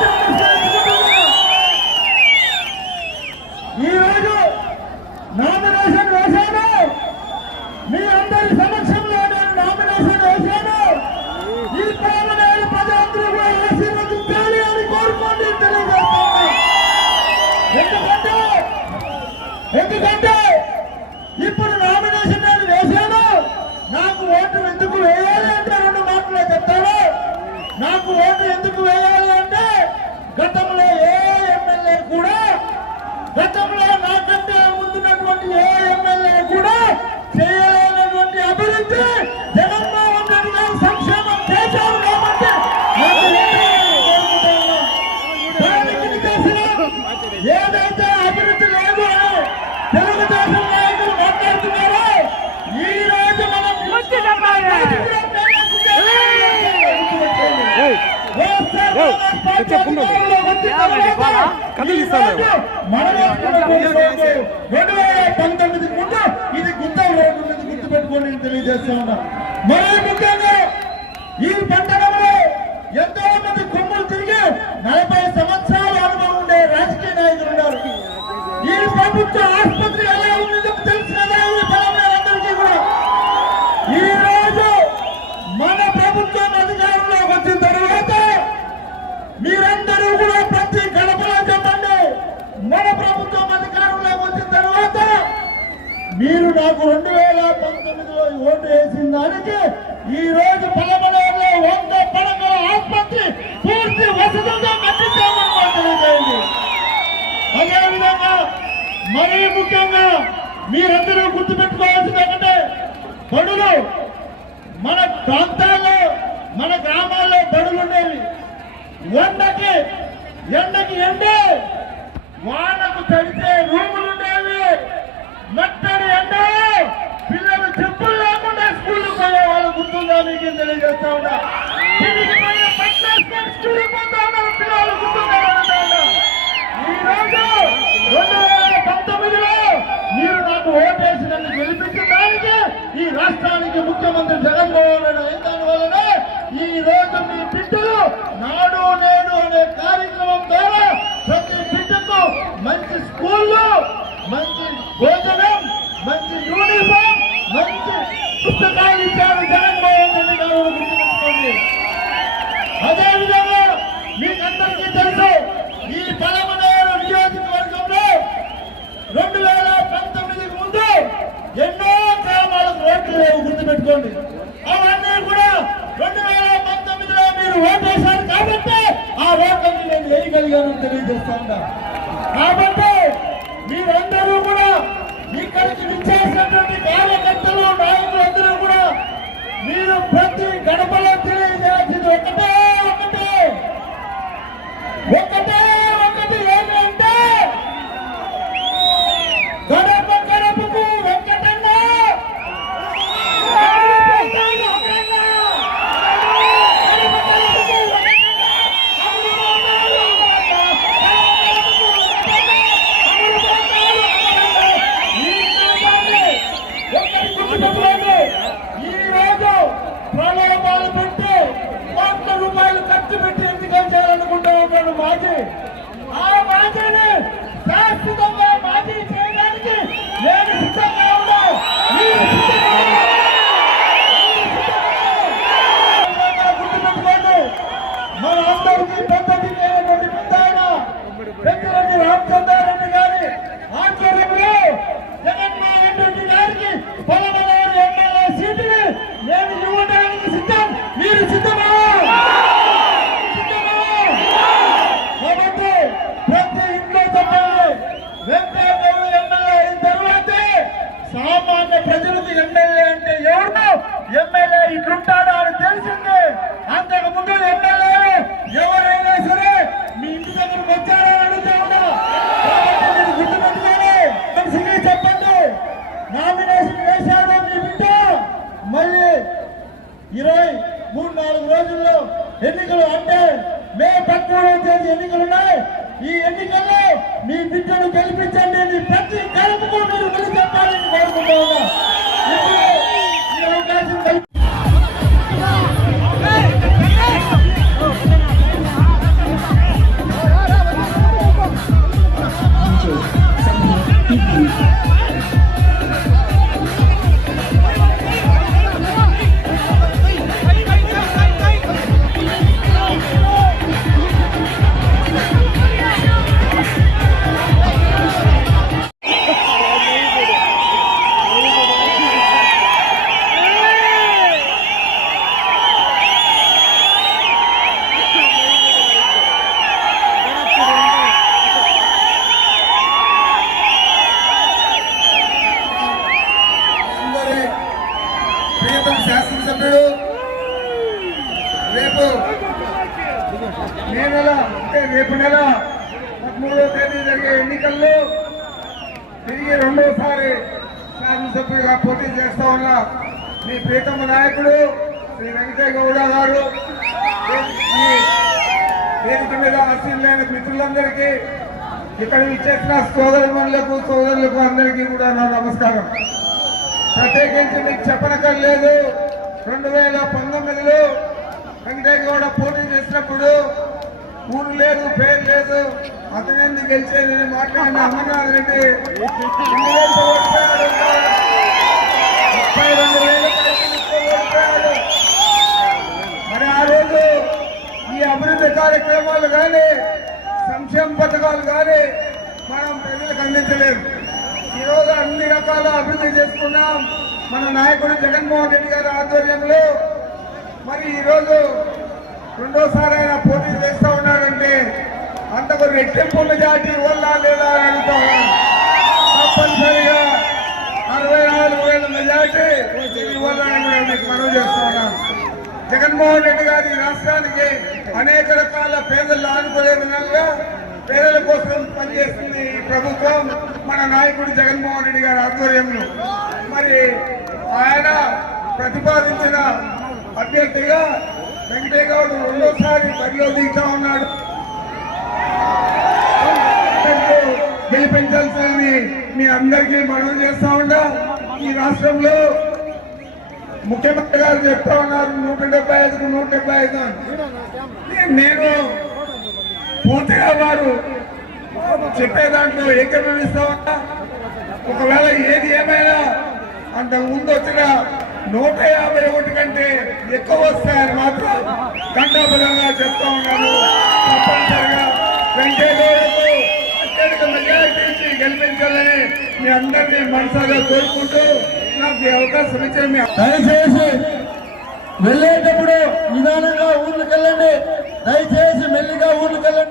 Thank you. తెలియజేస్తా ఉన్నా. మరీ ముఖ్యంగా ఈ పట్టణంలో ఎంతో మంది కొమ్ములు తిరిగి నలభై సంవత్సరాల అనుభవం ఉండే రాజకీయ నాయకులు ఉన్నారు. ఈ ప్రభుత్వ ఆసుపత్రి ఎలా ఉందో తెలుసు కదా ఈ కూడా. ఈ రోజు మన ప్రభుత్వం అధికారంలోకి వచ్చిన తర్వాత మీరందరూ కూడా ప్రతి గడపలో చెప్పండి. మన ప్రభుత్వం అధికారంలోకి వచ్చిన తర్వాత మీరు నాకు రెండు ఓటు వేసిన దానికి ఈ రోజు పలమనేరులో వంద పడకల ఆసుపత్రి పూర్తి వసతులతో కట్టించామని తెలియజేయండి. అదేవిధంగా మరీ ముఖ్యంగా మీరందరూ గుర్తుపెట్టుకోవాల్సింది ఒకటే బడులు మన ప్రాంతాల్లో మన గ్రామాల్లో బడులు ఉండేవి ఎండకి ఎండకి ఎండే వానకు తడితే రూములు ఉండేవి మెత్తడి ఎండ గుర్తుందా మీకు తెలియజేస్తా ఉన్నా. ఈ మీరు నాకు ఓటేసినందుకు గెలిపించిన దానికి ఈ రాష్ట్రానికి ముఖ్యమంత్రి జగన్మోహన్ రెడ్డి అయిన దాని వలన ఈ రోజు మీ బిడ్డలు నాడు నేడు అనే కార్యక్రమం ద్వారా ప్రతి బిడ్డకు మంచి స్కూల్లో మంచి భోజనం మంచి యూనిఫామ్ మంచి పుస్తకాలు ఇచ్చారు జగన్మోహన్ రెడ్డి గారు గుర్తుపెట్టుకోండి అదేవిధంగా మీకందరికీ తెలుసు ఈ పలమనేరు నియోజకవర్గంలో రెండు వేల పంతొమ్మిదికి ముందు ఎన్నో గ్రామాలకు ఓట్లు లేవు గుర్తుపెట్టుకోండి. అవన్నీ కూడా రెండు వేల పంతొమ్మిదిలో మీరు ఓటేశారు కాబట్టి ఆ ఓట్లన్నీ నేను వేయగలిగాను తెలియజేస్తా కాబట్టి మీరందరూ కూడా ఇక్కడికి విచ్చేసినటువంటి ఖర్చు పెట్టి ఎన్నికలు చేయాలనుకుంటే ఉన్నాడు మాజీ. ఆ మాజీని శాశ్వతంగా మాజీ మే నెల అంటే రేపు నెల పదమూడవ తేదీ జరిగే ఎన్నికల్లో తిరిగి రెండోసారి శాసనసభ్యుగా పోటీ చేస్తా ఉన్న మీ ప్రీతమ నాయకుడు శ్రీ వెంకటయ్య గౌడ గారు ఈ వేదిక మీద ఆశీర్లైన మిత్రులందరికీ ఇక్కడ ఇచ్చేసిన సోదరులకు సోదరులకు అందరికీ కూడా నా నమస్కారం. ప్రత్యేకించి మీకు చెప్పనక్కర్లేదు. రెండు వేల పంతొమ్మిదిలో వెంకటయ్య గౌడ పోటీ చేసినప్పుడు ఊరు లేదు పేరు లేదు. అతనేంది గెలిచేది అని మాట్లాడిన అమర్నాథ్ రెడ్డి ముప్పై రెండు వేల ఓడిపోయాడు. మరి ఆ రోజు ఈ అభివృద్ధి కార్యక్రమాలు కానీ సంక్షేమ పథకాలు కానీ మనం ప్రజలకు అందించలేదు. ఈ రోజు అన్ని రకాల అభివృద్ధి చేసుకున్నాం. మన నాయకుడు జగన్మోహన్ రెడ్డి గారి ఆధ్వర్యంలో. మరి ఈ రోజు రెండోసారి ఆయన పోటీ చేస్తాం. అంటే అంతకు రెట్టింపు మెజార్టీ వల్ల లేదా అని అడుగుతా తప్పనిసరిగా అరవై నాలుగు వేల మెజార్టీ ఇవ్వాలని కూడా మీకు మనవి చేస్తున్నాం జగన్మోహన్ రెడ్డి గారి రాష్ట్రానికి అనేక రకాల పేదలు ఆనుకునే విధంగా పేదల కోసం పనిచేస్తుంది ఈ ప్రభుత్వం. మన నాయకుడు జగన్మోహన్ రెడ్డి గారి ఆధ్వర్యంలో. మరి ఆయన ప్రతిపాదించిన అభ్యర్థిగా వెంకటయ్య గౌడ్ రెండోసారి బరిలో దిగుతా ఉన్నాడు. గెలిపించాల్సిందని మీ అందరికీ మనవి చేస్తా ఉన్నా. ఈ రాష్ట్రంలో ముఖ్యమంత్రి గారు చెప్తా ఉన్నారు నూట డెబ్బై ఐదుకు నూట డెబ్బై ఐదు నేను పూర్తిగా వారు చెప్పే దాంట్లో ఏకీభవిస్తా ఉన్నా. ఒకవేళ ఏది ఏమైనా అంత ముందు వచ్చిన నూట యాభై ఒకటి కంటే ఎక్కువ వస్తాయని మాత్రం గంటాపరంగా చెప్తా అందించాలని మీ అందరినీ మనసాగా కోరుకుంటూ నాకు ఈ అవకాశం ఇచ్చే దయచేసి వెళ్ళేటప్పుడు నిదానంగా ఊర్లకు దయచేసి మెల్లిగా ఊర్లకు